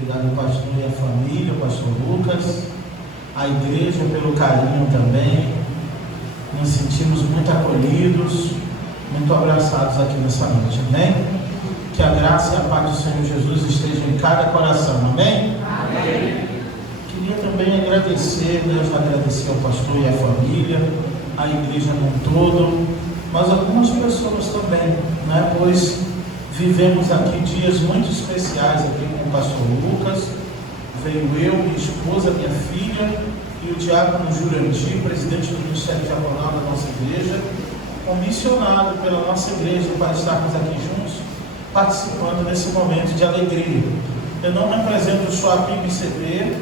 Obrigado, pastor e a família, o pastor Lucas, a igreja pelo carinho também. Nos sentimos muito acolhidos, muito abraçados aqui nessa noite, amém? Que a graça e a paz do Senhor Jesus estejam em cada coração, amém? Amém. Queria também agradecer, Deus agradecer ao pastor e à família, a igreja num todo, mas algumas pessoas também, né? Pois vivemos aqui dias muito especiais aqui com o pastor Lucas. Veio eu, minha esposa, minha filha e o diácono Jurandir, presidente do Ministério Diaconal da nossa igreja, comissionado pela nossa igreja para estarmos aqui juntos, participando desse momento de alegria. Eu não represento só a PIB-CP,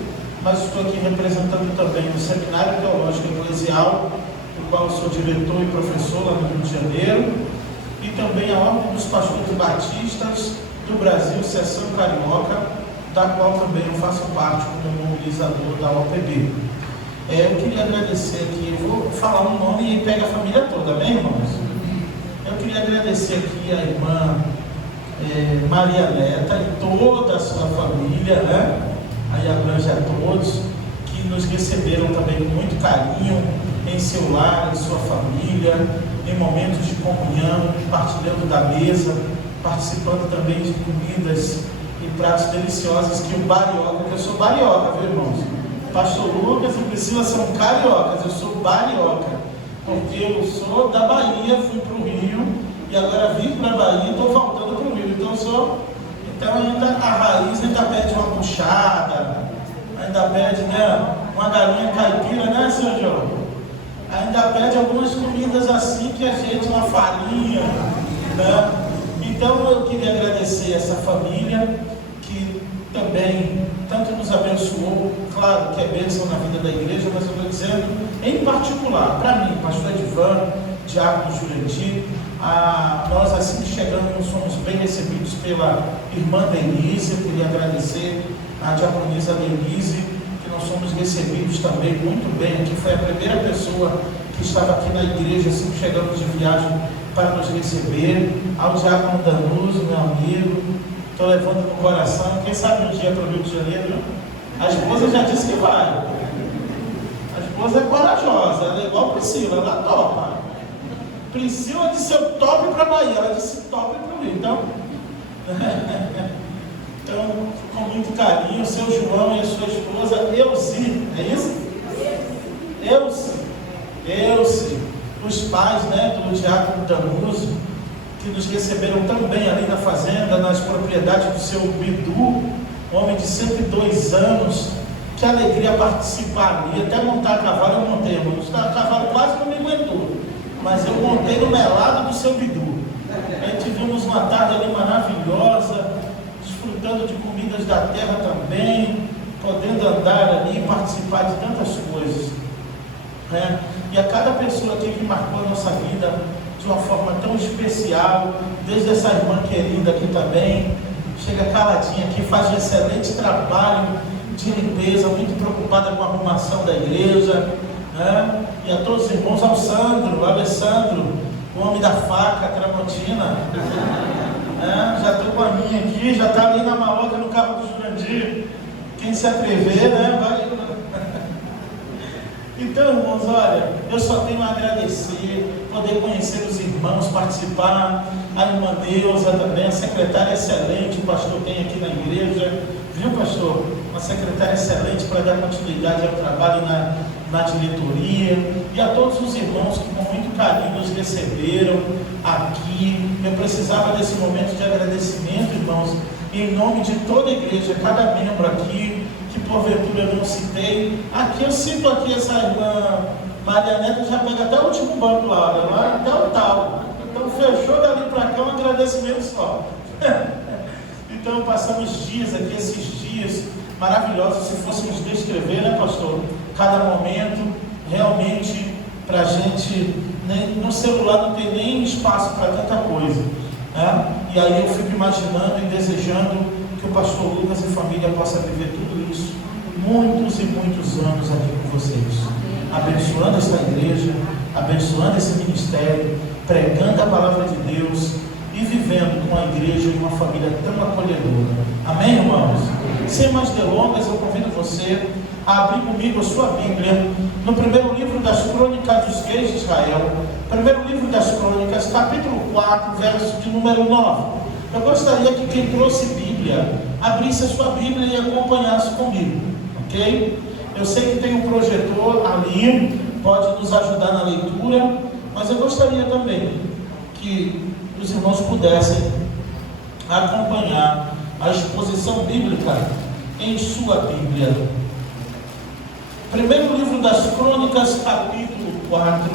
mas estou aqui representando também o Seminário Teológico Eclesial, do qual sou diretor e professor lá no Rio de Janeiro, e também a Ordem dos Pastores Batistas do Brasil, Seção Carioca, da qual também eu faço parte como mobilizador da OPB. Eu queria agradecer aqui, eu vou falar um nome e pega a família toda, amém, irmãos? Eu queria agradecer aqui a irmã Maria Neta e toda a sua família, né? Aí abrange a todos, que nos receberam também com muito carinho, em seu lar, em sua família, em momentos de comunhão, partilhando da mesa, participando também de comidas e pratos deliciosos que o barioca, que eu sou barioca, viu, irmãos? Pastor Lucas e Priscila são cariocas, eu sou barioca, porque eu sou da Bahia, fui para o Rio, e agora vim para a Bahia e estou voltando para o Rio, então ainda a raiz ainda pede uma buchada, ainda pede, né, uma galinha caipira, né, senhor João? Ainda pede algumas comidas assim que a gente, uma farinha, né? Então eu queria agradecer essa família que também tanto nos abençoou, claro que é bênção na vida da igreja, mas eu estou dizendo em particular, para mim, pastor Edivan, diácono Jurandir, nós assim que chegamos fomos bem recebidos pela irmã Denise. Eu queria agradecer a diaconisa Denise, que nós fomos recebidos também muito bem aqui, foi a primeira pessoa que estava aqui na igreja assim que chegamos de viagem para nos receber, ao diácono Danuso, meu amigo, estou levando no coração, quem sabe um dia para o Rio de Janeiro, a esposa já disse que vai, a esposa é corajosa, ela é igual Priscila, ela topa. Priscila disse eu topo para a Bahia, ela disse topo para o Rio, então com muito carinho, o seu João e a sua esposa Elzi, é isso? Elzi, os pais, né, do diácono Danuso, que nos receberam também ali na fazenda, nas propriedades do seu Bidu, homem de 102 anos, que alegria participar ali, até montar a cavalo eu montei, irmãos, a cavalo quase não me aguentou, mas eu montei no melado do seu Bidu. Aí tivemos uma tarde ali maravilhosa, desfrutando de comidas da terra também, podendo andar ali e participar de tantas coisas, né? E a cada pessoa aqui que marcou a nossa vida de uma forma tão especial, desde essa irmã querida aqui também, chega caladinha aqui, faz um excelente trabalho de limpeza, muito preocupada com a arrumação da igreja, né? E a todos os irmãos, ao Alessandro, o homem da faca, Tramontina, já estou com a minha aqui, já está ali na maloca no carro do Jurandir, quem se atrever, né, vai. Então, irmãos, olha, eu só tenho a agradecer, poder conhecer os irmãos, participar, a irmã Neuza também, a secretária excelente, o pastor tem aqui na igreja, viu, pastor? Uma secretária excelente para dar continuidade ao trabalho na diretoria, e a todos os irmãos que com muito carinho nos receberam aqui. Eu precisava desse momento de agradecimento, irmãos, em nome de toda a igreja, cada membro aqui, que porventura eu não citei. Aqui eu cito aqui essa irmã Maria Neta, já pega até o último banco lá até o tal. Então fechou dali para cá um agradecimento só. Então passamos dias aqui, esses dias maravilhosos, se fôssemos descrever, né, pastor? Cada momento, realmente, para a gente, no celular não tem nem espaço para tanta coisa, né? E aí eu fico imaginando e desejando que o pastor Lucas e família possa viver tudo isso, muitos e muitos anos aqui com vocês, abençoando esta igreja, abençoando esse ministério, pregando a palavra de Deus e vivendo com a igreja e uma família tão acolhedora. Amém, irmãos? Sem mais delongas, eu convido você a abrir comigo a sua Bíblia no primeiro livro das Crônicas dos Reis de Israel, primeiro livro das Crônicas, capítulo 4, verso de número 9. Eu gostaria que quem trouxe Bíblia abrisse a sua Bíblia e acompanhasse comigo, ok? Eu sei que tem um projetor ali, pode nos ajudar na leitura, mas eu gostaria também que os irmãos pudessem acompanhar a exposição bíblica em sua Bíblia. Primeiro livro das Crônicas, capítulo 4,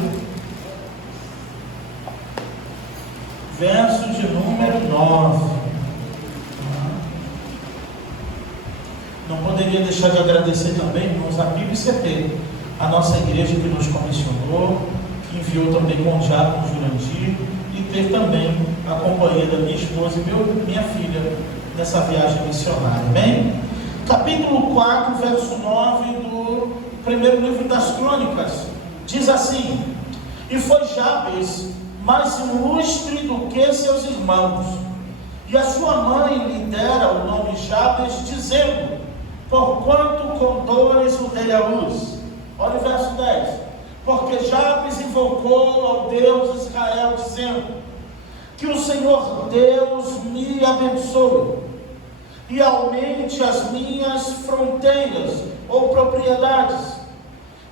verso de número 9. Não poderia deixar de agradecer também, irmãos, a PIB-CP, a nossa igreja que nos comissionou, que enviou também com o diácono Jurandir, e ter também a companhia da minha esposa e minha filha nessa viagem missionária. Amém? Capítulo 4, verso 9 do primeiro livro das Crônicas, diz assim: E foi Jabes mais ilustre do que seus irmãos, e a sua mãe lhe dera o nome Jabes, dizendo: Porquanto com dores o dei à luz. Olha o verso 10. Porque Jabes invocou ao Deus de Israel, dizendo: Que o Senhor Deus me abençoe e aumente as minhas fronteiras ou propriedades,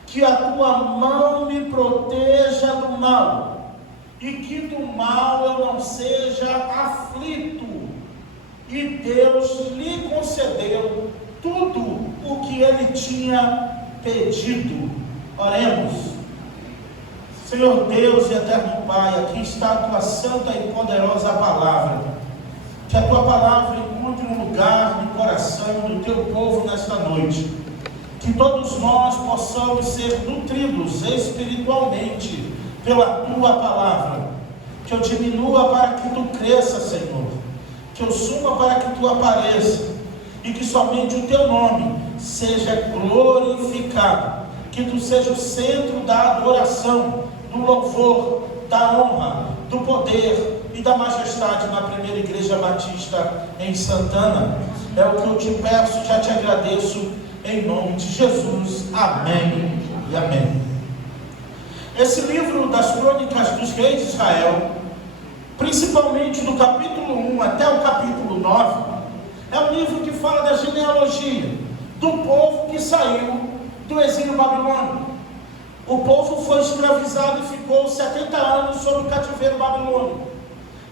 que a tua mão me proteja do mal, e que do mal eu não seja aflito. E Deus lhe concedeu tudo o que ele tinha pedido. Oremos. Senhor Deus e eterno Pai, aqui está a tua santa e poderosa palavra. Que a tua palavra encontre um lugar no coração do teu povo nesta noite. Que todos nós possamos ser nutridos espiritualmente pela tua palavra. Que eu diminua para que tu cresça, Senhor. Que eu suma para que tu apareça. E que somente o teu nome seja glorificado. Que tu seja o centro da adoração, do louvor, da honra, do poder e da majestade na primeira igreja batista em Santana. É o que eu te peço, já te agradeço, em nome de Jesus. Amém e amém. Esse livro das Crônicas dos Reis de Israel, principalmente do capítulo 1 até o capítulo 9, é um livro que fala da genealogia do povo que saiu do exílio babilônico. O povo foi escravizado e ficou 70 anos sob o cativeiro babilônico.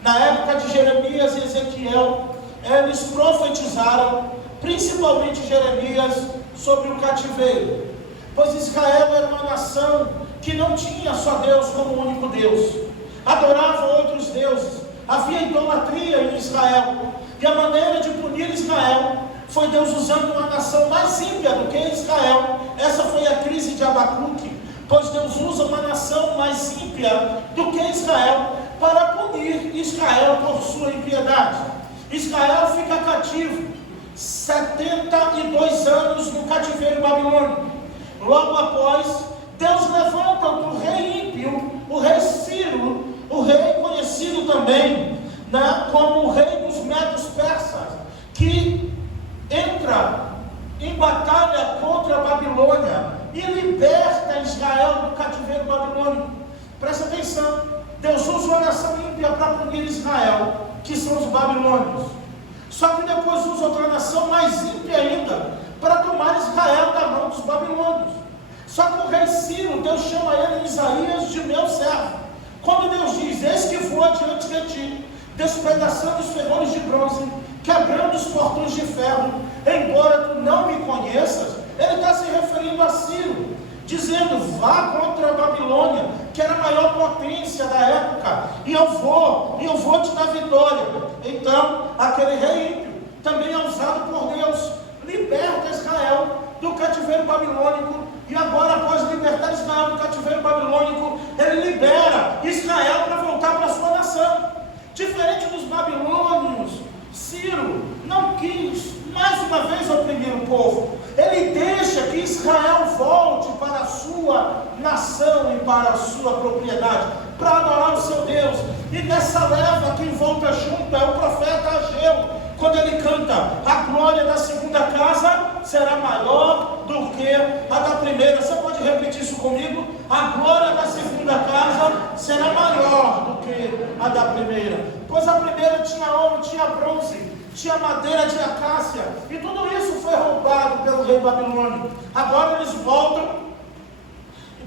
Na época de Jeremias e Ezequiel, eles profetizaram, principalmente Jeremias, sobre o cativeiro, pois Israel era uma nação que não tinha só Deus como único Deus, adorava outros deuses, havia idolatria em Israel, e a maneira de punir Israel foi Deus usando uma nação mais ímpia do que Israel. Essa foi a crise de Abacuque, pois Deus usa uma nação mais ímpia do que Israel para punir Israel por sua impiedade. Israel fica cativo 72 anos no cativeiro babilônico. Logo após, Deus levanta o rei ímpio, o rei Ciro, o rei conhecido também como o rei dos medos persas, que entra em batalha contra a Babilônia e liberta Israel do cativeiro babilônico. Presta atenção, Deus usa uma nação ímpia para punir Israel, que são os babilônios. Só que depois usa outra nação mais ímpia ainda para tomar Israel da mão dos babilônios. Só que o rei Ciro, Deus chama ele em Isaías de meu servo. Quando Deus diz: Eis que vou adiante de ti, despedaçando os ferrolhos de bronze, quebrando os portões de ferro, embora tu não me conheças, ele está se referindo a Ciro, dizendo: vá contra a Babilônia, que era a maior potência da época, e eu vou te dar vitória. Então, aquele rei ímpio, também é usado por Deus, liberta Israel do cativeiro babilônico, e agora, após libertar Israel do cativeiro babilônico, ele libera Israel para voltar para a sua nação. Diferente dos babilônios, Ciro não quis mais uma vez oprimir o povo. Ele deixa que Israel volte para a sua nação e para a sua propriedade, para adorar o seu Deus. E nessa leva, quem volta junto é o profeta Ageu, quando ele canta a glória da segunda casa será maior do que a da primeira. Você pode repetir isso comigo? A glória da segunda casa será maior do que a da primeira. Pois a primeira tinha ouro, tinha bronze, tinha madeira de acácia, e tudo isso foi roubado pelo rei babilônio. Agora eles voltam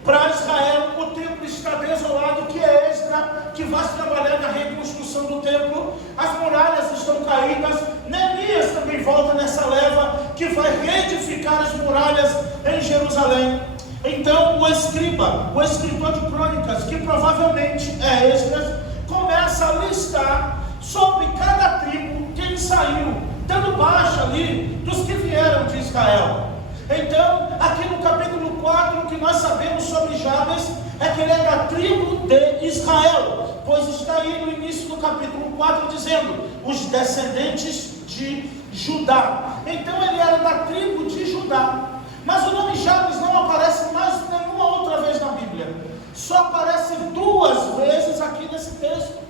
para Israel. O templo está desolado, que é Esdra, que vai trabalhar na reconstrução do templo. As muralhas estão caídas. Neemias também volta nessa leva, que vai reedificar as muralhas em Jerusalém. Então o escritor de crônicas, que provavelmente é Esdras, começa a listar sobre cada tribo quem saiu, dando baixa ali dos que vieram de Israel. Então, aqui no capítulo 4, o que nós sabemos sobre Jabes é que ele é da tribo de Israel, pois está aí no início do capítulo 4 dizendo, os descendentes de Judá. Então ele era da tribo de Judá. Mas o nome Jabes não aparece mais nenhuma outra vez na Bíblia, só aparece 2 vezes aqui nesse texto.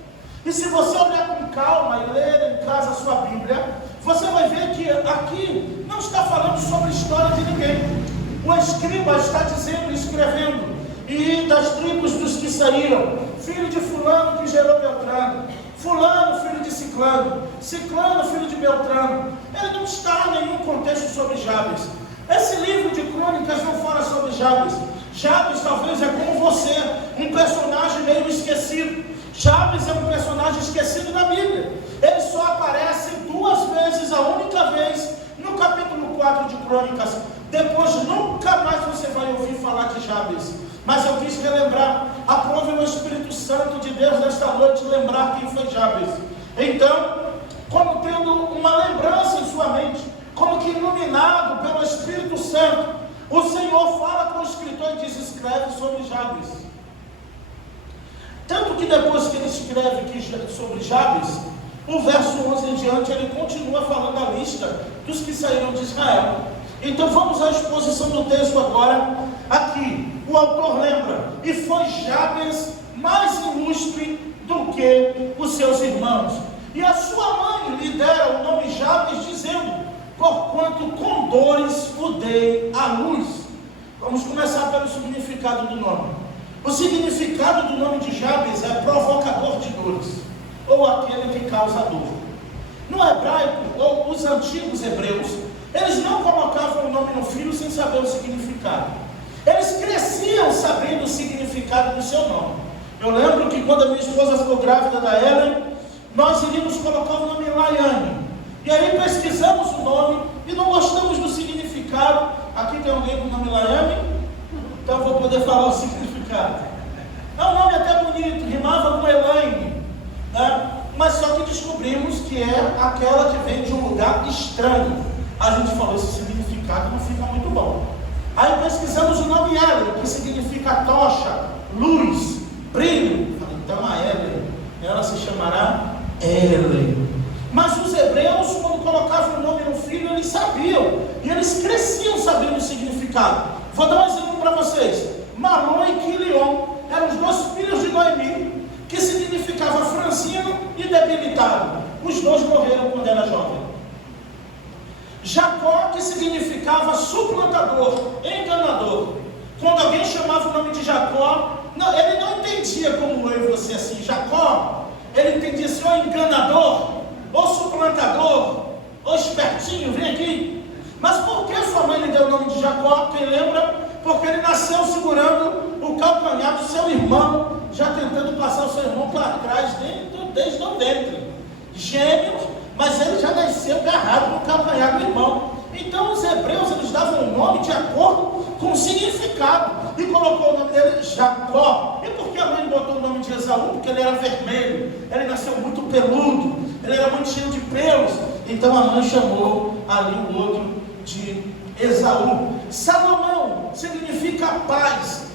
E se você olhar com calma e ler em casa a sua Bíblia, você vai ver que aqui não está falando sobre a história de ninguém. O escriba está dizendo, escrevendo, e das tribos dos que saíram, filho de fulano que gerou Beltrano, fulano filho de Ciclano, Ciclano filho de Beltrano. Ele não está em nenhum contexto sobre Jabes. Esse livro de crônicas não fala sobre Jabes. Jabes talvez é como você, um personagem meio esquecido. Jabes é um personagem esquecido na Bíblia. Ele só aparece 2 vezes, a única vez no capítulo 4 de Crônicas. Depois nunca mais você vai ouvir falar de Jabes. Mas eu quis relembrar, aprove o Espírito Santo de Deus nesta noite lembrar quem foi Jabes. Então, como tendo uma lembrança em sua mente, como que iluminado pelo Espírito Santo, o Senhor fala com o escritor e diz, escreve sobre Jabes. Tanto que depois que ele escreve aqui sobre Jabes, o verso 11 em diante, ele continua falando a lista dos que saíram de Israel. Então vamos à exposição do texto agora. Aqui, o autor lembra, e foi Jabes mais ilustre do que os seus irmãos. E a sua mãe lhe dera o nome Jabes, dizendo, porquanto com dores o dei à luz. Vamos começar pelo significado do nome. O significado do nome de Jabes é provocador de dores, ou aquele que causa dor. No hebraico, ou os antigos hebreus, eles não colocavam o nome no filho sem saber o significado. Eles cresciam sabendo o significado do seu nome. Eu lembro que quando a minha esposa ficou grávida da Ellen, nós iríamos colocar o nome Laiane. E aí pesquisamos o nome e não gostamos do significado. Aqui tem alguém com o nome Laiane? Então eu vou poder falar o significado. É um nome até bonito, rimava com Elaine, né? Mas só que descobrimos que é aquela que vem de um lugar estranho. A gente falou, esse significado não fica muito bom. Aí pesquisamos o nome Ellen, que significa tocha, luz, brilho. Falei, então a Ellen, ela se chamará Ellen. Mas os hebreus, quando colocavam o nome no filho, eles sabiam, e eles cresciam sabendo o significado. Vou dar um exemplo para vocês. Malom e Quilion eram os 2 filhos de Noemi, que significava franzino e debilitado. Os 2 morreram quando era jovem. Jacó, que significava suplantador, enganador. Quando alguém chamava o nome de Jacó, ele não entendia como eu e você assim. Jacó, ele entendia assim, ou enganador, ou suplantador, ou espertinho, vem aqui. Mas por que sua mãe lhe deu o nome de Jacó? Quem lembra? Porque ele nasceu segurando o calcanhar do seu irmão, já tentando passar o seu irmão para trás, desde o ventre. Gêmeos, mas ele já nasceu agarrado no calcanhar do irmão. Então os hebreus, eles davam o nome de acordo com o significado, e colocou o nome dele Jacó. E por que a mãe botou o nome de Esaú? Porque ele era vermelho, ele nasceu muito peludo, ele era muito cheio de pelos. Então a mãe chamou ali o outro de Esaú. Salomão significa paz.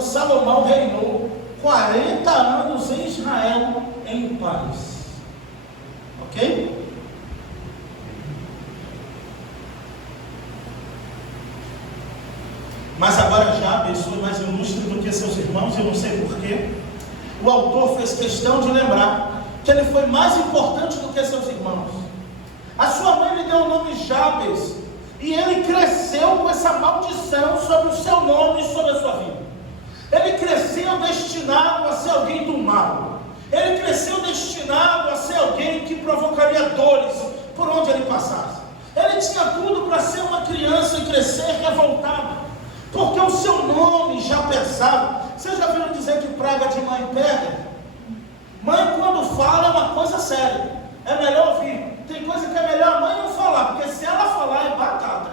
Salomão reinou 40 anos em Israel em paz. Ok? Mas agora Jabes foi mais ilustre do que seus irmãos, eu não sei porquê. O autor fez questão de lembrar que ele foi mais importante do que seus irmãos. A sua mãe lhe deu o nome Jabes, E ele cresceu com essa maldição sobre o seu nome e sobre a sua vida. Ele cresceu destinado a ser alguém do mal. Ele cresceu destinado a ser alguém que provocaria dores por onde ele passasse. Ele tinha tudo para ser uma criança e crescer revoltado, porque o seu nome já pesava. Vocês já viram dizer que praga de mãe pega? Mãe, quando fala, é uma coisa séria. É melhor ouvir. Tem coisa que é melhor a mãe não falar, porque se ela falar, é batata.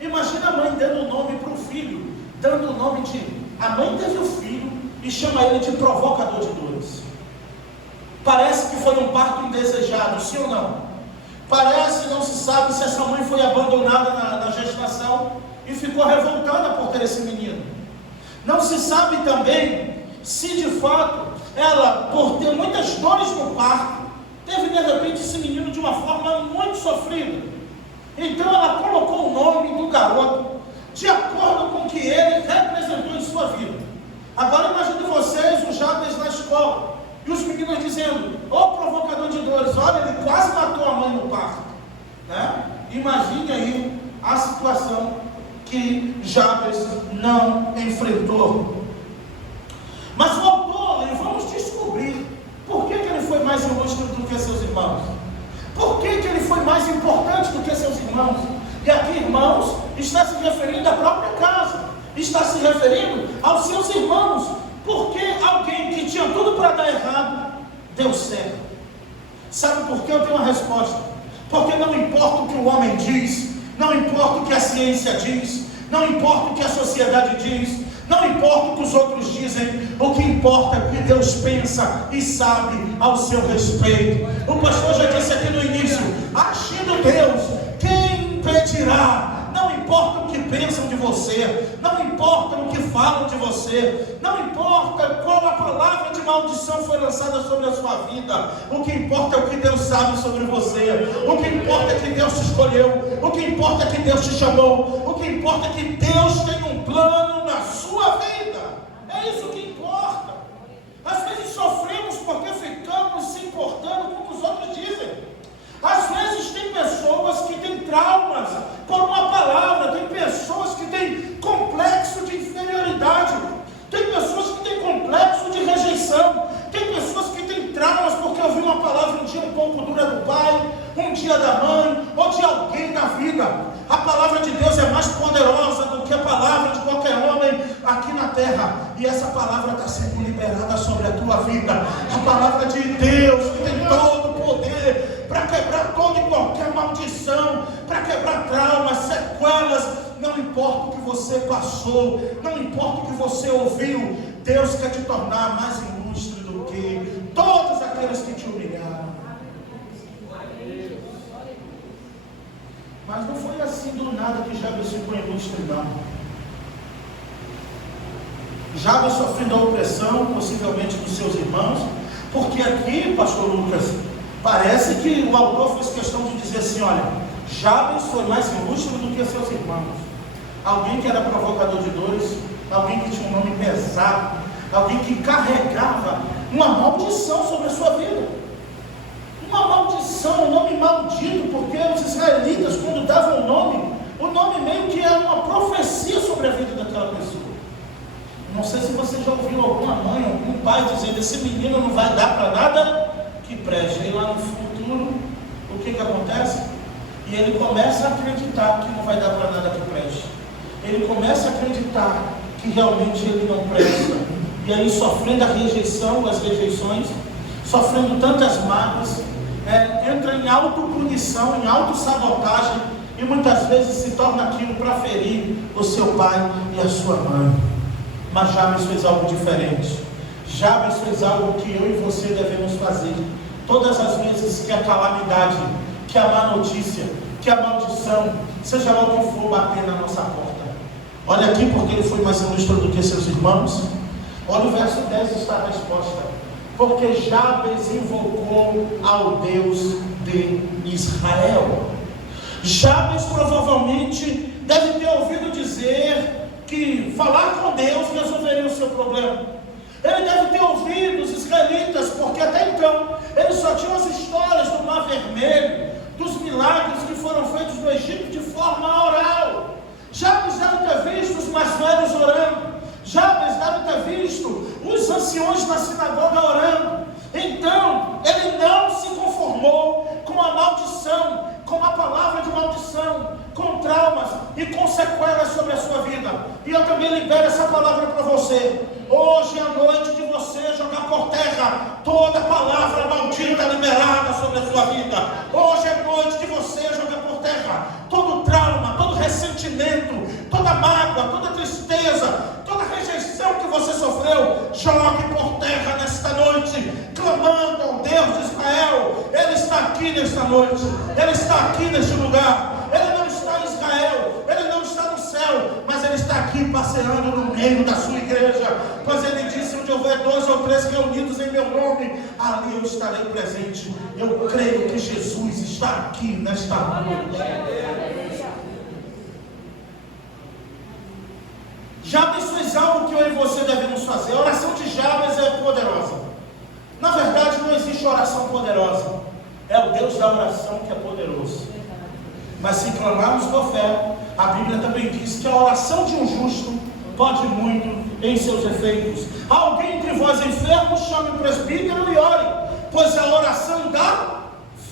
Imagina a mãe dando o nome para o filho, dando o nome de... A mãe teve o filho e chama ele de provocador de dores. Parece que foi um parto indesejado, sim ou não? Parece, não se sabe se essa mãe foi abandonada na gestação e ficou revoltada por ter esse menino. Não se sabe também se de fato ela, por ter muitas dores no parto, teve de repente esse menino de uma forma muito sofrida. Então ela colocou o nome do garoto de acordo com o que ele representou em sua vida. Agora imagine vocês, o Jabes na escola, e os meninos dizendo: ô provocador de dores, olha, ele quase matou a mãe no parto, né? Imagine aí a situação que Jabes não enfrentou. Mas o autor, vamos descobrir por que ele foi mais ilustre do que seus irmãos. Por que ele foi mais importante do que seus irmãos? E aqui, irmãos, está se referindo à própria casa, está se referindo aos seus irmãos. Porque alguém que tinha tudo para dar errado, deu certo. Sabe por que? Eu tenho uma resposta. Porque não importa o que o homem diz, não importa o que a ciência diz, não importa o que a sociedade diz, não importa o que os outros dizem, o que importa é o que Deus pensa e sabe ao seu respeito. O pastor já disse aqui no início: agindo Deus, quem impedirá? Não importa o que pensam de você, não importa o que falam de você, não importa qual a palavra de maldição foi lançada sobre a sua vida, o que importa é o que Deus sabe sobre você, o que importa é que Deus te escolheu, o que importa é que Deus te chamou, o que importa é que Deus tem um plano na sua vida. É isso que importa. Às vezes sofremos porque ficamos se importando com o que os outros dizem. Às vezes tem pessoas que têm traumas por uma palavra, tem pessoas que têm complexo de inferioridade, tem pessoas que têm complexo de rejeição, tem pessoas que têm traumas porque ouviu uma palavra um dia um pouco dura do pai, um dia da mãe, ou de alguém da vida. A palavra de Deus é mais poderosa do que a palavra de qualquer homem aqui na terra, e essa palavra está sendo liberada sobre a tua vida. A palavra de Deus, que tem todo o poder para quebrar toda e qualquer maldição, para quebrar traumas, sequelas. Não importa o que você passou, não importa o que você ouviu, Deus quer te tornar mais ilustre do que todos aqueles que te humilharam. Mas não foi assim do nada que Jabes ficou ilustre, não. Jabes sofrendo a opressão, possivelmente dos seus irmãos, porque aqui, pastor Lucas, parece que o autor fez questão de dizer assim: olha, Jabes foi mais ilustre do que seus irmãos. Alguém que era provocador de dores, alguém que tinha um nome pesado, alguém que carregava uma maldição sobre a sua vida. Uma maldição, um nome maldito, porque os israelitas, quando davam o nome meio que era uma profecia sobre a vida daquela pessoa. Não sei se você já ouviu alguma mãe, algum pai dizendo: esse menino não vai dar para nada que preste. E lá no futuro, o que acontece? E ele começa a acreditar que não vai dar para nada que preste. Ele começa a acreditar que realmente ele não presta. E aí, sofrendo a rejeição, as rejeições, sofrendo tantas mágoas, entra em autopunição, em autossabotagem, e muitas vezes se torna aquilo para ferir o seu pai e a sua mãe. Mas Jabes fez algo diferente. Jabes fez algo que eu e você devemos fazer todas as vezes que a calamidade, que a má notícia, que a maldição, seja lá o que for, bater na nossa porta. Olha aqui, porque ele foi mais ilustre do que seus irmãos. Olha o verso 10, está a resposta: porque Jabes invocou ao Deus de Israel. Jabes provavelmente deve ter ouvido dizer que falar com Deus resolveria o seu problema. Ele deve ter ouvido os israelitas, porque até então eles só tinham as histórias do Mar Vermelho, dos milagres que foram feitos no Egito anciões na sinagoga orando. Então, ele não se conformou com a maldição, com a palavra de maldição, com traumas e com sequelas sobre a sua vida. E eu também libero essa palavra para você. Hoje é a noite de você jogar por terra toda palavra maldita liberada sobre a sua vida. Hoje é noite de você jogar por terra todo trauma, todo ressentimento, toda mágoa, toda tristeza, toda rejeição que você sofreu. Jogue por terra nesta noite, clamando ao Deus de Israel. Ele está aqui nesta noite, Ele está aqui neste lugar. Ele não está em Israel, Ele não está no céu, mas Ele está aqui passeando no meio da sua igreja. Pois Ele disse: onde houver 2 ou 3 reunidos em meu nome, ali eu estarei presente. Eu creio que Jesus está aqui nesta noite. Jabes fez algo que eu e você devemos fazer. A oração de Jabes é poderosa. Na verdade, não existe oração poderosa. É o Deus da oração que é poderoso. Mas se clamarmos por fé, a Bíblia também diz que a oração de um justo pode muito em seus efeitos. Alguém entre vós enfermos, chame o presbítero e ore, pois a oração da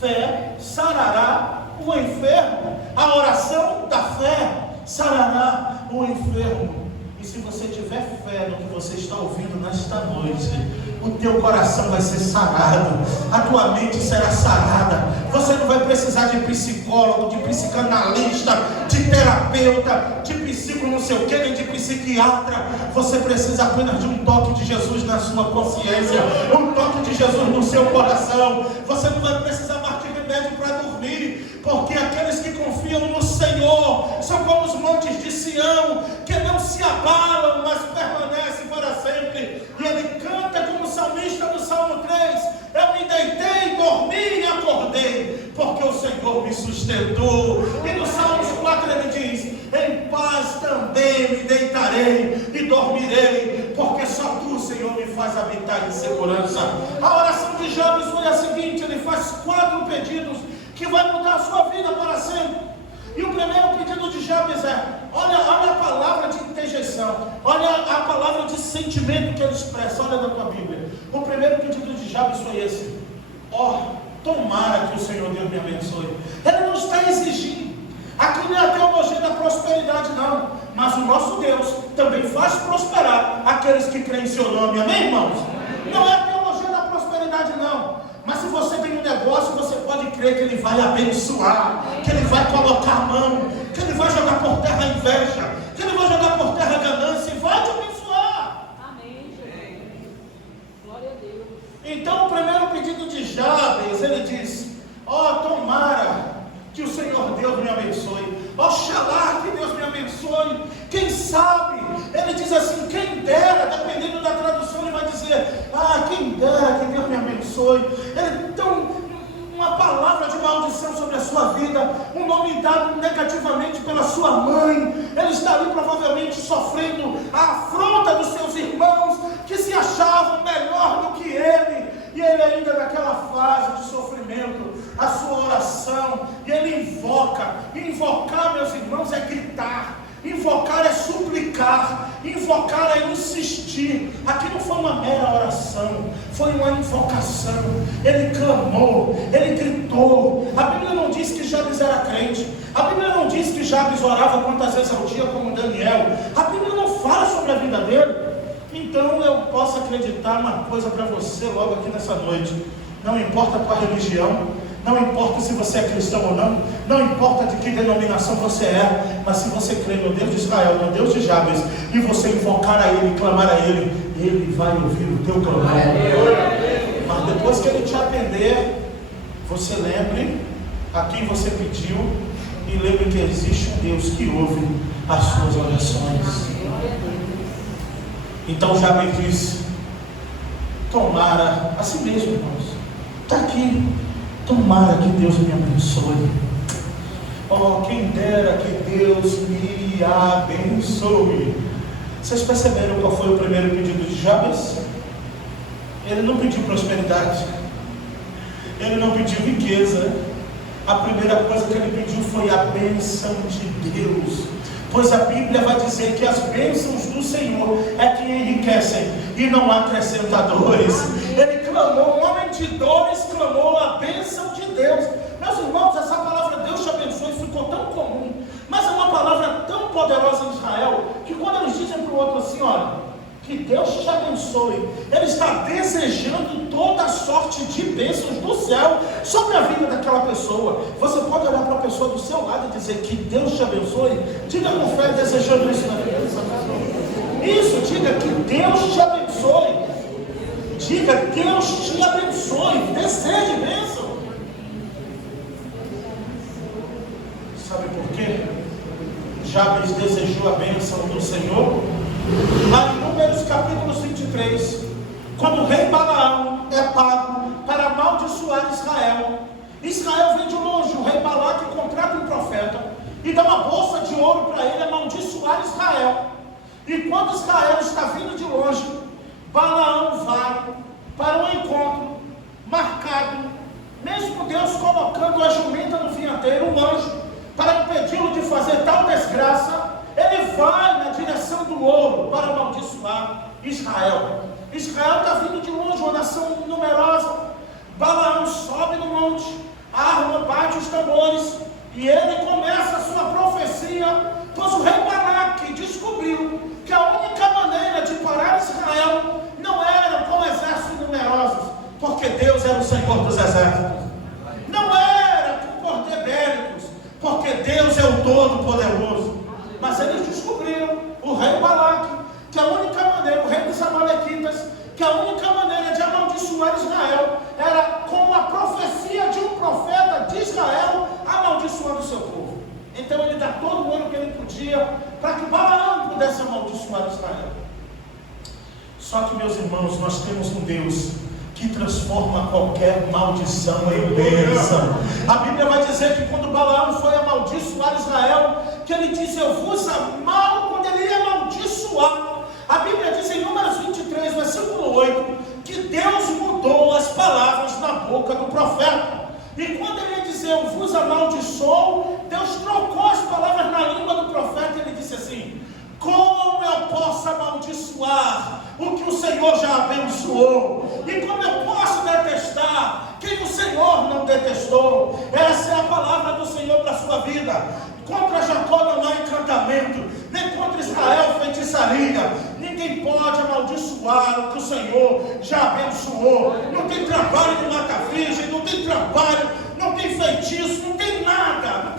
fé sarará o enfermo. A oração da fé sarará o enfermo. E se você tiver fé no que você está ouvindo nesta noite, o teu coração vai ser sarado, a tua mente será sarada. Você não vai precisar de psicólogo, de psicanalista, de terapeuta, de psico não sei o que, nem de psiquiatra. Você precisa apenas de um toque de Jesus na sua consciência, um toque de Jesus no seu coração. Você não vai precisar mais de remédio para dormir, porque aqueles que confiam no Senhor são como os montes de Sião, que não se abalam, mas permanecem para sempre. E ele canta como salmista no Salmo 3: eu me deitei, dormi e acordei, porque o Senhor me sustentou. E no Salmos 4 ele diz: em paz também me deitarei e dormirei, porque só tu, Senhor, me faz habitar em segurança. A oração de Jabes foi a seguinte: ele faz 4 pedidos que vai mudar a sua vida para sempre. E o primeiro pedido de Jabes é: olha a palavra de interjeição, olha a palavra de sentimento que ele expressa. Olha na tua Bíblia. O primeiro pedido de Jabes foi esse: tomara que o Senhor Deus me abençoe. Ele não está exigindo. Aqui não é a teologia da prosperidade, não, mas o nosso Deus também faz prosperar aqueles que creem em seu nome. Amém, irmãos? Não é a teologia da prosperidade, não. Mas se você tem um negócio, você pode crer que Ele vai abençoar, que Ele vai colocar a mão, que Ele vai jogar por terra a inveja, que Ele vai jogar por terra a ganância e vai te abençoar. Amém. Glória a Deus. Então o primeiro pedido de Jabes, ele diz: tomara que o Senhor Deus me abençoe. Oxalá que Deus me abençoe. Quem sabe, ele diz assim, quem dera, dependendo da tradução, ele vai dizer: quem dera que Deus me abençoe. Então, uma palavra de maldição sobre a sua vida, um nome dado negativamente pela sua mãe. Ele está ali provavelmente sofrendo a afronta dos seus irmãos, que se achavam melhor do que ele. E ele ainda naquela fase de sofrimento, a sua oração, e ele invoca. Invocar, meus irmãos, é gritar. Invocar é suplicar. Invocar é insistir. Aqui não foi uma mera oração, foi uma invocação. Ele clamou, ele gritou. A Bíblia não diz que Jabes era crente. A Bíblia não diz que Jabes orava quantas vezes ao dia como Daniel. A Bíblia não fala sobre a vida dele. Então eu posso acreditar uma coisa para você logo aqui nessa noite: não importa a tua religião, não importa se você é cristão ou não, não importa de que denominação você é, mas se você crê no Deus de Israel, no Deus de Jabes, e você invocar a Ele, clamar a Ele, Ele vai ouvir o teu clamor. Mas depois que Ele te atender, você lembre a quem você pediu, e lembre que existe um Deus que ouve as suas orações. Então Jabes disse: tomara, assim mesmo, irmãos, está aqui, tomara que Deus me abençoe. Quem dera que Deus me abençoe. Vocês perceberam qual foi o primeiro pedido de Jabes? Ele não pediu prosperidade, ele não pediu riqueza. A primeira coisa que ele pediu foi a bênção de Deus. pois a Bíblia vai dizer que as bênçãos do Senhor é que enriquecem e não há acrescentadores. Ele clamou, um homem de dores clamou a bênção de Deus. Meus irmãos, essa palavra Deus te abençoe ficou tão comum, mas é uma palavra tão poderosa em Israel, que quando eles dizem para o outro assim, olha, que Deus te abençoe, ele está desejando toda sorte de bênçãos do céu sobre a vida daquela pessoa. Você pode olhar para a pessoa do seu lado e dizer que Deus te abençoe. Diga com fé, desejando isso na vida dessa pessoa. Isso, diga que Deus te abençoe. Diga, Deus te abençoe. Deseje bênção. Sabe por quê? Jabes desejou a bênção do Senhor. Lá em Números capítulo 23, quando o rei Balaão é pago para amaldiçoar Israel, Israel vem de longe, o rei Balaque contrata um profeta e dá uma bolsa de ouro para ele amaldiçoar Israel. E quando Israel está vindo de longe, Balaão vai para um encontro marcado, mesmo Deus colocando a jumenta no vinhateiro, um anjo, para impedi-lo de fazer tal desgraça. Ele vai na direção do ouro para amaldiçoar Israel. Israel está vindo de longe, uma nação numerosa. Balaão sobe no monte, a arma bate os tambores, e ele começa a sua profecia, pois o rei Balaque descobriu que a única maneira de parar Israel não era com exércitos numerosos, porque Deus era o Senhor dos exércitos. Não era com cordeiros, porque Deus é o Todo-Poderoso. Mas eles descobriram, o rei Balaque, que a única maneira, o rei dos Amalequitas, que a única maneira de amaldiçoar Israel era com a profecia de um profeta de Israel amaldiçoando o seu povo. Então ele dá todo o ouro que ele podia para que Balaão pudesse amaldiçoar Israel. Só que, meus irmãos, nós temos um Deus que transforma qualquer maldição em bênção. A Bíblia vai dizer que quando Balaão foi amaldiçoar Israel, que ele disse, eu vos amal, quando ele ia amaldiçoar. A Bíblia diz em Números 23, versículo 8, que Deus mudou as palavras na boca do profeta. E quando ele ia dizer, eu vos amaldiçoo, Deus trocou as palavras na língua do profeta e ele disse assim, como eu posso amaldiçoar o que o Senhor já abençoou? E como eu posso detestar quem o Senhor não detestou? Essa é a palavra do Senhor para a sua vida. Contra Jacó não há encantamento, nem contra Israel feitiçaria. Ninguém pode amaldiçoar o que o Senhor já abençoou. Não tem trabalho de mata-virgem, não tem trabalho, não tem feitiço, não tem nada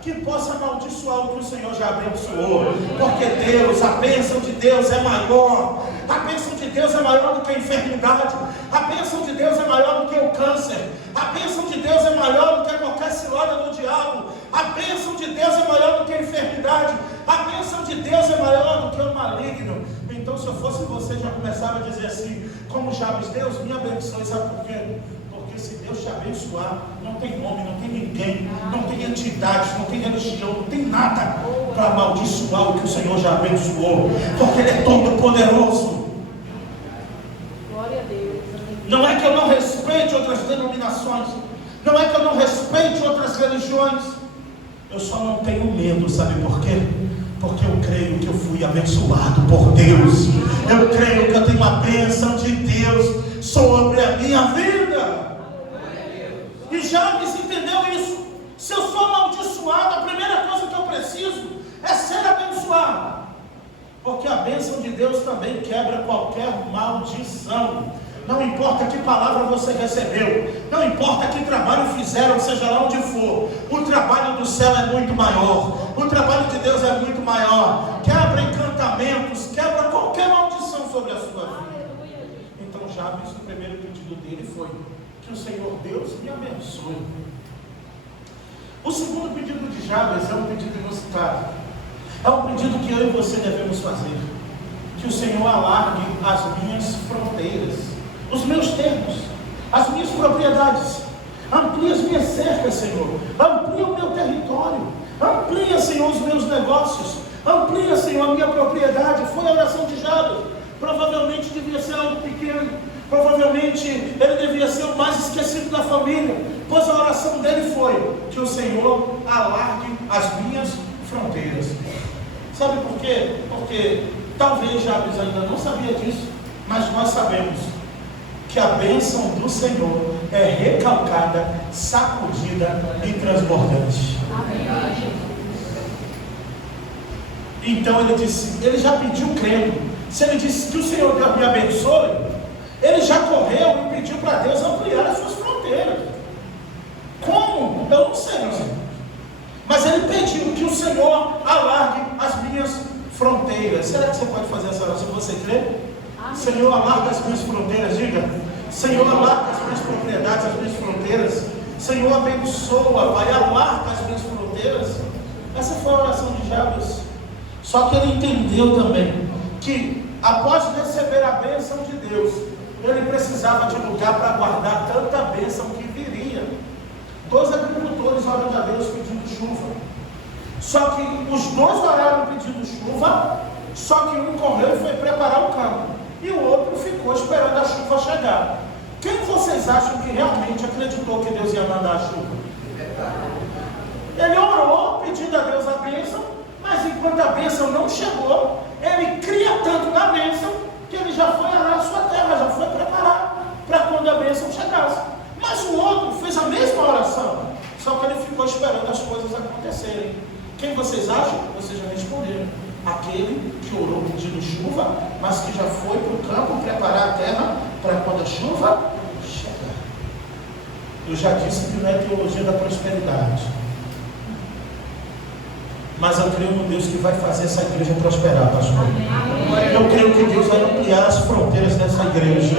que possa amaldiçoar o que o Senhor já abençoou. Porque Deus, a bênção de Deus é maior. A bênção de Deus é maior do que a enfermidade. A bênção de Deus é maior do que o câncer. A bênção de Deus é maior do que qualquer cilada do diabo. A bênção de Deus é maior do que a enfermidade. A bênção de Deus é maior do que o maligno. Então, se eu fosse você, já começava a dizer assim, como Jabes, Deus me abençoe. Sabe por quê? Porque se Deus te abençoar, não tem nome, não tem ninguém, não tem entidade, não tem religião, não tem nada para amaldiçoar o que o Senhor já abençoou. Porque Ele é todo poderoso. Glória a Deus. Não é que eu não respeite outras denominações, não é que eu não respeite outras religiões, eu só não tenho medo, sabe por quê? Porque eu creio que eu fui abençoado por Deus. Eu creio que eu tenho a bênção de Deus sobre a minha vida. E Jabes entendeu isso. Se eu sou amaldiçoado, a primeira coisa que eu preciso é ser abençoado. Porque a bênção de Deus também quebra qualquer maldição. Não importa que palavra você recebeu, não importa que trabalho fizeram, seja lá onde for, o trabalho do céu é muito maior, o trabalho de Deus é muito maior, quebra encantamentos, quebra qualquer maldição sobre a sua vida. Então Jabes, o primeiro pedido dele foi, que o Senhor Deus me abençoe. O segundo pedido de Jabes é um pedido inusitado, é um pedido que eu e você devemos fazer, que o Senhor alargue as minhas fronteiras, os meus termos, as minhas propriedades, amplia as minhas cercas, Senhor, amplia o meu território, amplia, Senhor, os meus negócios, amplia, Senhor, a minha propriedade. Foi a oração de Jabes. Provavelmente devia ser algo pequeno, provavelmente ele devia ser o mais esquecido da família, pois a oração dele foi, que o Senhor alargue as minhas fronteiras. fronteiras. Sabe por quê? Porque talvez Jabes ainda não sabia disso, mas nós sabemos que a bênção do Senhor é recalcada, sacudida e transbordante. Então ele disse, ele já pediu crendo. Se ele disse que o Senhor Deus me abençoe, ele já correu e pediu para Deus ampliar as suas fronteiras. Como? Eu não sei, meus irmãos. Mas ele pediu que o Senhor alargue as minhas fronteiras. Será que você pode fazer essa oração? Você crê? Amém. Senhor, alarga as minhas fronteiras. Diga, Senhor, alarga as minhas propriedades, as minhas fronteiras. Senhor, abençoa, Pai, alarga as minhas fronteiras. Essa foi a oração de Jabes. Só que ele entendeu também que após receber a bênção de Deus, ele precisava de lugar para guardar tanta bênção que viria. 2 agricultores oraram a Deus pedindo chuva. Só que os 2 oraram pedindo chuva, só que um correu e foi preparar o campo, e o outro ficou esperando a chuva chegar. Quem vocês acham que realmente acreditou que Deus ia mandar a chuva? Ele orou pedindo a Deus a bênção, mas enquanto a bênção não chegou, ele cria tanto na bênção que ele já foi arar a sua terra, já foi preparar para quando a bênção chegasse. Mas o outro fez a mesma oração, só que ele ficou esperando as coisas acontecerem. Quem vocês acham? Vocês já responderam. Aquele que orou pedindo chuva, mas que já foi para o campo preparar a terra para quando a chuva chegar. Eu já disse que não é teologia da prosperidade, mas eu creio no Deus que vai fazer essa igreja prosperar, pastor. Eu creio que Deus vai ampliar as fronteiras dessa igreja.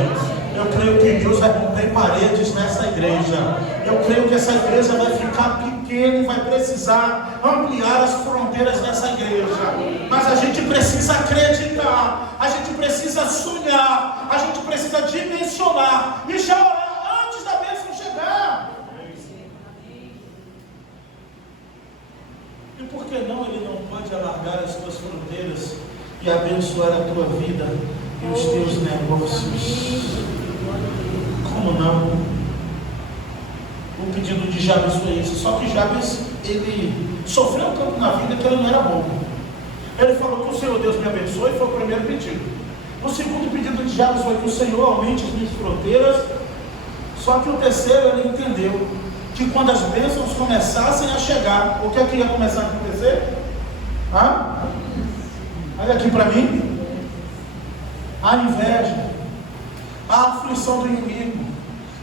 Eu creio que Deus vai romper paredes nessa igreja. Eu creio que essa igreja vai ficar pequena e vai precisar ampliar as fronteiras dessa igreja. Mas a gente precisa acreditar, a gente precisa sonhar, a gente precisa dimensionar e já orar antes da bênção chegar. E por que não ele não pode alargar as tuas fronteiras e abençoar a tua vida e os teus negócios? Como não? O pedido de Jabes foi esse. Só que Jabes, ele sofreu tanto na vida que ele não era bobo. Ele falou que o Senhor Deus me abençoe, foi o primeiro pedido. O segundo pedido de Jabes foi que o Senhor aumente as minhas fronteiras. Só que o terceiro, ele entendeu que quando as bênçãos começassem a chegar, o que é que ia começar a acontecer? Olha aqui para mim. A inveja, a aflição do inimigo.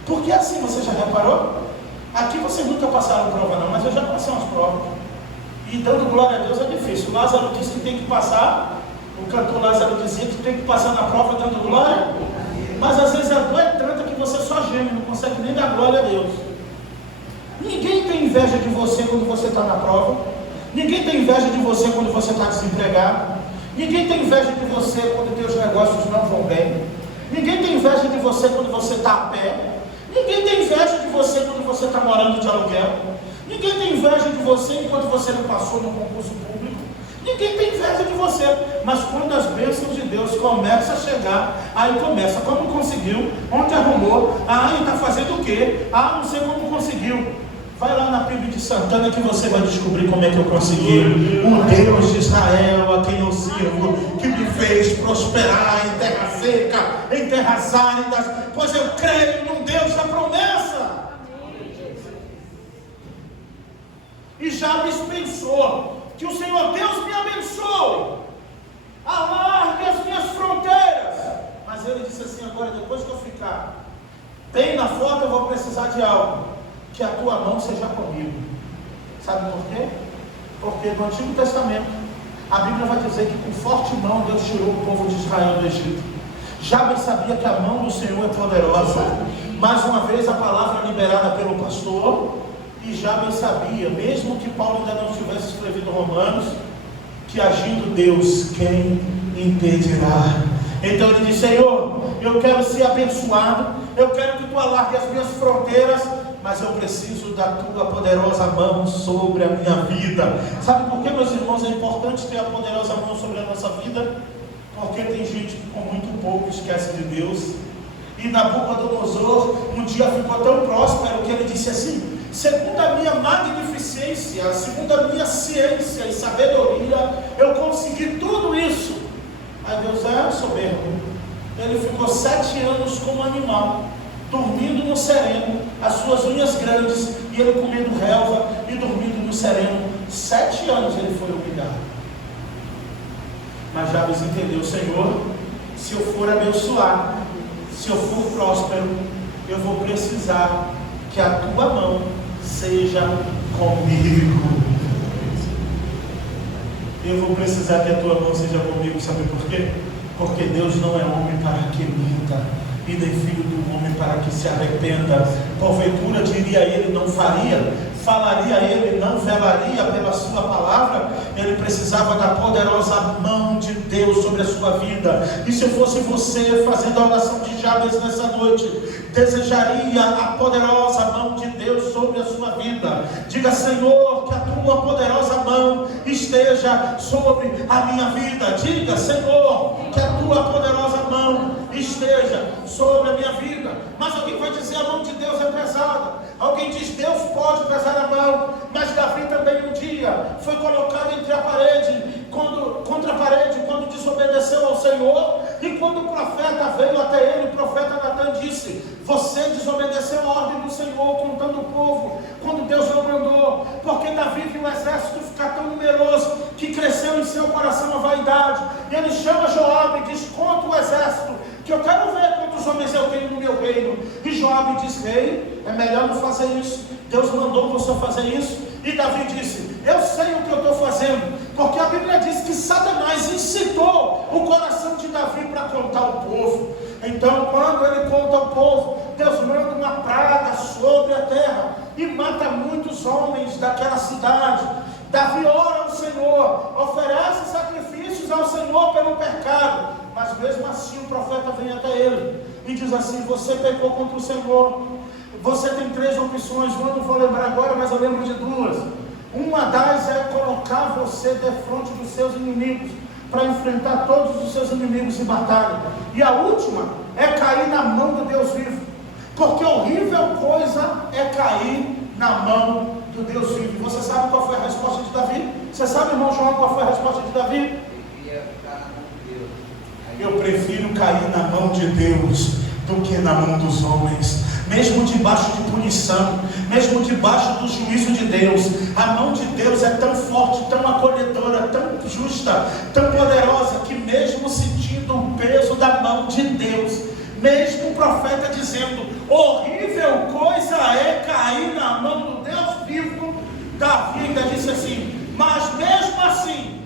Porque assim, você já reparou? Aqui vocês nunca passaram prova não, mas eu já passei umas provas. E dando glória a Deus é difícil. Lázaro disse que tem que passar, o cantor Lázaro dizia que tem que passar na prova dando glória, mas às vezes a dor é tanta que você só geme, não consegue nem dar glória a Deus. Ninguém tem inveja de você quando você está na prova. Ninguém tem inveja de você quando você está desempregado. Ninguém tem inveja de você quando teus negócios não vão bem. Ninguém tem inveja de você quando você está a pé. Ninguém tem inveja de você quando você está morando de aluguel. Ninguém tem inveja de você enquanto você não passou no concurso público. Ninguém tem inveja de você. Mas quando as bênçãos de Deus começam a chegar, aí começa, como conseguiu? Onde arrumou? E está fazendo o quê? Não sei como conseguiu. Vai lá na PIB de Santana que você vai descobrir como é que eu consegui. O Deus de Israel, a quem eu sirvo, que me fez prosperar em terra seca, em terras áridas, pois eu creio num Deus da promessa. E Jabes pensou que o Senhor Deus me abençoe, alargue as minhas fronteiras. Mas ele disse assim: agora, depois que eu ficar bem na foto, eu vou precisar de algo. Que a tua mão seja comigo. Sabe por quê? Porque no Antigo Testamento a Bíblia vai dizer que com forte mão Deus tirou o povo de Israel do Egito. Jabes sabia que a mão do Senhor é poderosa. Mais uma vez a palavra liberada pelo pastor. E Jabes sabia, mesmo que Paulo ainda não tivesse escrevido Romanos, que agindo Deus, quem impedirá? Então ele disse: Senhor, eu quero ser abençoado, eu quero que tu alargue as minhas fronteiras, mas eu preciso da tua poderosa mão sobre a minha vida. Sabe por que, meus irmãos, é importante ter a poderosa mão sobre a nossa vida? Porque tem gente que com muito pouco esquece de Deus. E Nabucodonosor um dia ficou tão próspero que ele disse assim: segundo a minha magnificência, segundo a minha ciência e sabedoria, eu consegui tudo isso. Aí Deus é soberbo. Ele ficou 7 anos como animal, dormindo no sereno, as suas unhas grandes, e ele comendo relva e dormindo no sereno. 7 anos ele foi humilhado. Mas Jabes entendeu: Senhor, se eu for abençoado, se eu for próspero, eu vou precisar que a tua mão seja comigo. Eu vou precisar que a tua mão seja comigo. Sabe por quê? Porque Deus não é homem para que minta, e nem filho do homem para que se arrependa. Porventura diria ele, não faria? Falaria ele, não velaria pela sua palavra? Ele precisava da poderosa mão de Deus sobre a sua vida. E se eu fosse você, fazendo a oração de Jabes nessa noite, desejaria a poderosa mão de Deus sobre a sua vida. Diga: Senhor, que a tua poderosa mão esteja sobre a minha vida. Diga: Senhor, que a tua poderosa mão esteja sobre a minha vida. Mas alguém vai dizer: a mão de Deus é pesada. Alguém diz: Deus pode pesar a mão. Mas Davi também um dia foi colocado entre a parede, contra a parede, quando desobedeceu ao Senhor. E quando o profeta veio até ele, o profeta Natan disse: você desobedeceu a ordem do Senhor, contando o povo, quando Deus não mandou. Porque Davi viu o exército ficar tão numeroso, que cresceu em seu coração a vaidade. E ele chama Joabe e diz: conta o exército, que eu quero ver quantos homens eu tenho no meu reino. E Joabe diz: rei, é melhor não fazer isso, Deus mandou você fazer isso. E Davi disse: eu sei o que eu estou fazendo, porque a Bíblia diz que Satanás incitou o coração de Davi para contar o povo. Então, quando ele conta o povo, Deus manda uma praga sobre a terra e mata muitos homens daquela cidade. Davi ora ao Senhor, oferece sacrifícios ao Senhor pelo pecado, mas mesmo assim o profeta vem até ele e diz assim: você pecou contra o Senhor. Você tem 3 opções, eu não vou lembrar agora, mas eu lembro de 2. Uma das é colocar você defronte dos seus inimigos, para enfrentar todos os seus inimigos em batalha. E a última é cair na mão do Deus vivo. Porque horrível coisa é cair na mão do Deus vivo. Você sabe qual foi a resposta de Davi? Você sabe, irmão João, qual foi a resposta de Davi? Eu prefiro cair na mão de Deus do que na mão dos homens. Mesmo debaixo de punição, mesmo debaixo do juízo de Deus, a mão de Deus é tão forte, tão acolhedora, tão justa, tão poderosa, que mesmo sentindo o peso da mão de Deus, mesmo o profeta dizendo: horrível coisa é cair na mão do Deus vivo, Davi ainda disse assim: mas mesmo assim,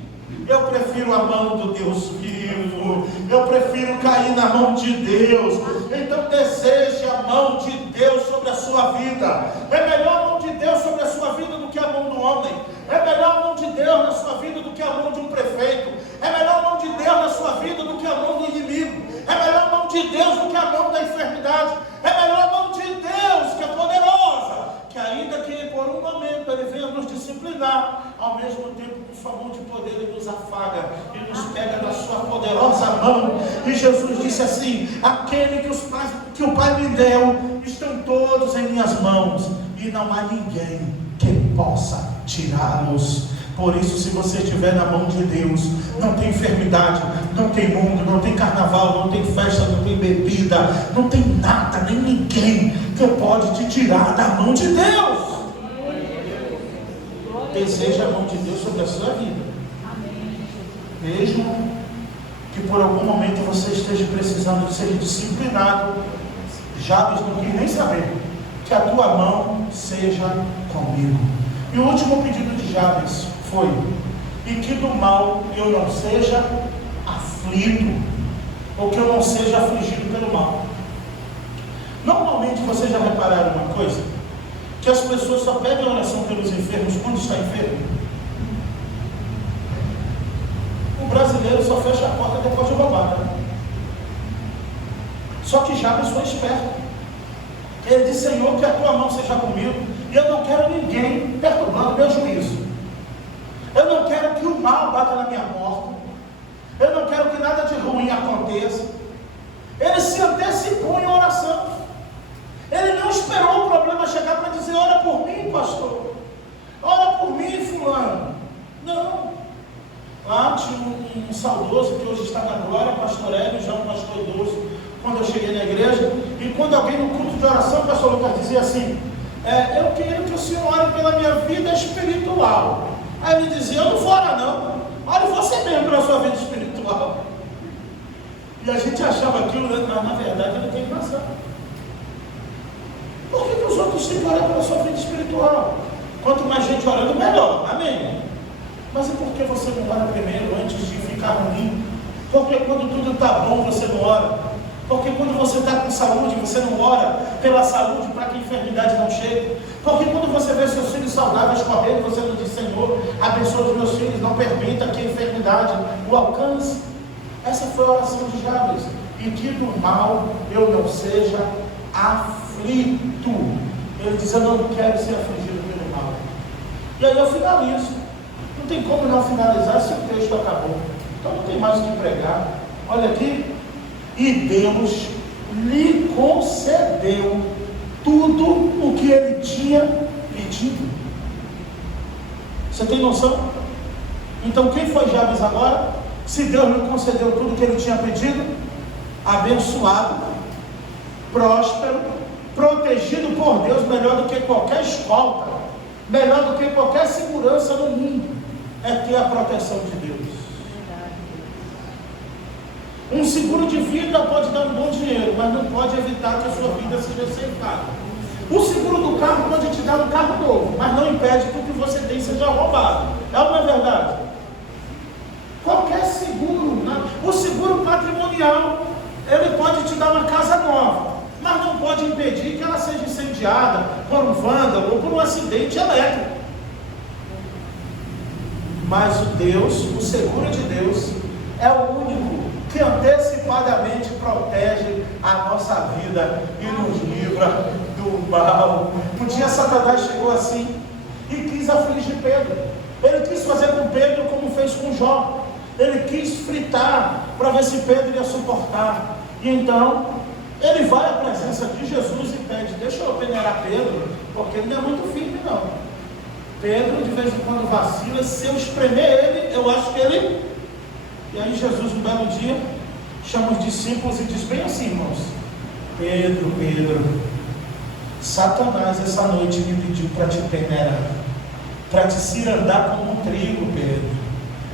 eu prefiro a mão do Deus vivo, eu prefiro cair na mão de Deus. Então deseje a mão de Deus sobre a sua vida. É melhor a mão de Deus sobre a sua vida do que a mão do homem. É melhor a mão de Deus na sua vida do que a mão de um prefeito. É melhor a mão de Deus na sua vida do que a mão do inimigo. É melhor a mão de Deus do que a mão da enfermidade. É melhor a mão de Deus, que é poderosa, que ainda que por um momento ele venha nos disciplinar, ao mesmo tempo com sua mão de poder ele nos afaga e nos pega na sua poderosa mão. E Jesus disse assim: aquele que o Pai me deu estão todos em minhas mãos, e não há ninguém que possa tirá-los. Por isso, se você estiver na mão de Deus, não tem enfermidade, não tem mundo, não tem carnaval, não tem festa, não tem bebida, não tem nada, nem ninguém que pode te tirar da mão de Deus. Deseja a mão de Deus sobre a sua vida. Mesmo que por algum momento você esteja precisando de ser disciplinado, Jabes não quis nem saber. Que a tua mão seja comigo. E o último pedido de Jabes foi: e que do mal eu não seja aflito, ou que eu não seja afligido pelo mal. Normalmente vocês já repararam uma coisa? Que as pessoas só pedem oração pelos enfermos quando está enfermo. O brasileiro só fecha a porta depois de roubar, né? Só que Jabes foi esperto. Ele disse: Senhor, que a tua mão seja comigo, e eu não quero ninguém perturbando o meu juízo. Eu não quero que o mal bata na minha porta. Eu não quero que nada de ruim aconteça. Ele se antecipou em oração. Ele não esperou o problema chegar para dizer: ora por mim, um saudoso que hoje está na glória, pastor Hélio, já um pastor idoso, quando eu cheguei na igreja, e quando alguém no culto de oração, o pastor Lucas dizia assim, eu quero que o senhor ore pela minha vida espiritual. Aí ele dizia, eu não vou orar não, ore você mesmo pela sua vida espiritual. E a gente achava aquilo, mas na verdade ele tem razão. Por que os outros têm que orar pela sua vida espiritual? Quanto mais gente orando, melhor, amém? Mas e por que você não ora primeiro, antes de ficar ruim? Porque quando tudo está bom, você não ora? Porque quando você está com saúde, você não ora pela saúde para que a enfermidade não chegue? Porque quando você vê seus filhos saudáveis correndo, você não diz, Senhor, abençoa os meus filhos, não permita que a enfermidade o alcance? Essa foi a oração de Jabes. E que do mal eu não seja aflito. Ele diz, eu não quero ser afligido pelo mal. E aí eu finalizo. Não tem como não finalizar se o texto acabou. Então não tem mais o que pregar. Olha aqui. E Deus lhe concedeu tudo o que ele tinha pedido. Você tem noção? Então quem foi Jabes agora? Se Deus lhe concedeu tudo o que ele tinha pedido, abençoado, próspero, protegido por Deus, melhor do que qualquer escolta, melhor do que qualquer segurança no mundo, é ter a proteção de Deus. Um seguro de vida pode dar um bom dinheiro, mas não pode evitar que a sua vida seja ceifada. O seguro do carro pode te dar um carro novo, mas não impede que o que você tem seja roubado. É ou não é verdade? Qualquer seguro, né? O seguro patrimonial, ele pode te dar uma casa nova, mas não pode impedir que ela seja incendiada por um vândalo ou por um acidente elétrico. Mas o seguro de Deus é o único que antecipadamente protege a nossa vida e nos livra do mal. Um dia Satanás chegou assim e quis afligir Pedro. Ele quis fazer com Pedro como fez com Jó. Ele quis fritar para ver se Pedro ia suportar. E então ele vai à presença de Jesus e pede, deixa eu peneirar Pedro, porque ele não é muito firme não. Pedro de vez em quando vacila, se eu espremer ele, eu acho que ele... E aí Jesus um belo dia chama os discípulos e diz bem assim, irmãos, Pedro, Satanás essa noite me pediu para te peneirar, para te cirandar como um trigo, Pedro.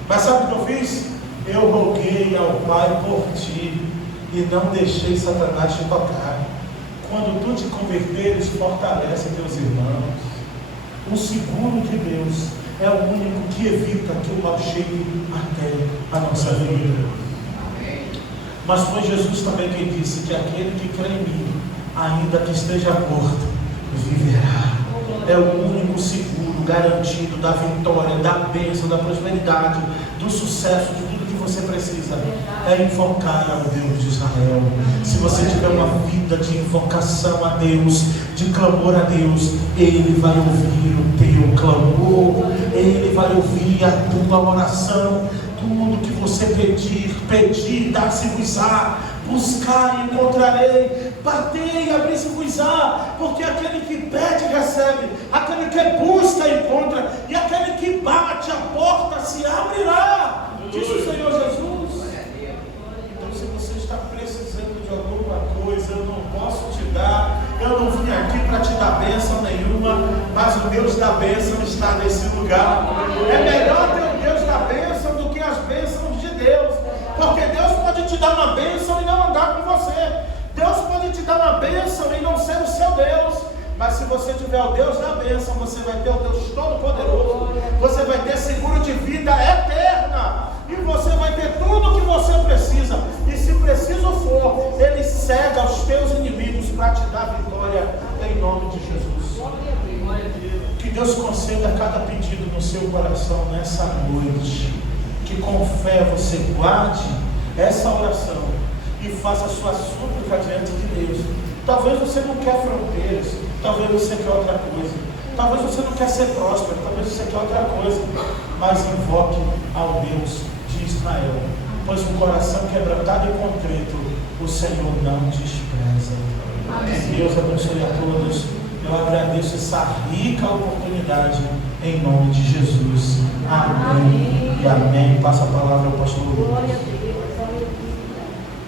Mas sabe o que eu fiz? Eu roguei ao Pai por ti e não deixei Satanás te tocar. Quando tu te converteres, fortalece teus irmãos. O seguro de Deus é o único que evita que o mal chegue até a nossa vida. Mas foi Jesus também quem disse que aquele que crê em mim, ainda que esteja morto, viverá. É o único seguro garantido da vitória, da bênção, da prosperidade, do sucesso, de tudo que você precisa. É invocar ao Deus de Israel. Se você tiver uma vida de invocação a Deus, de clamor a Deus, Ele vai ouvir o teu clamor, Ele vai ouvir a tua oração. Tudo que você pedir, dar-se-vos-á, buscar e encontrarei, batei e abrir-se-vos-á, porque aquele que pede recebe, aquele que busca encontra, e aquele que bate a porta se abrirá, diz o Senhor Jesus. Então se você está precisando de alguma coisa, eu não posso te dar, eu não vim aqui para te dar bênção nenhuma, mas o Deus da bênção está nesse lugar. É melhor ter o Deus da bênção do que as bênçãos de Deus, porque Deus pode te dar uma bênção e não andar com você. Deus pode te dar uma bênção e não ser o seu Deus, mas se você tiver o Deus da bênção, você vai ter o Deus Todo-Poderoso, você vai ter seguro de vida eterna, e você vai ter tudo o que você precisa, e se preciso for, Ele cega aos teus inimigos para te dar vitória, em nome de Jesus. Que Deus conceda cada pedido no seu coração nessa noite, que com fé você guarde essa oração e faça a sua súplica diante de Deus. Talvez você não quer fronteiras, talvez você quer outra coisa, talvez você não quer ser próspero, talvez você quer outra coisa, mas invoque ao Deus de Israel, pois um coração quebrantado e contrito o Senhor não despreza. Que Deus abençoe a todos. Eu agradeço essa rica oportunidade em nome de Jesus. Amém. Amém. E amém. Passa a palavra ao pastor Lucas. Glória a Deus.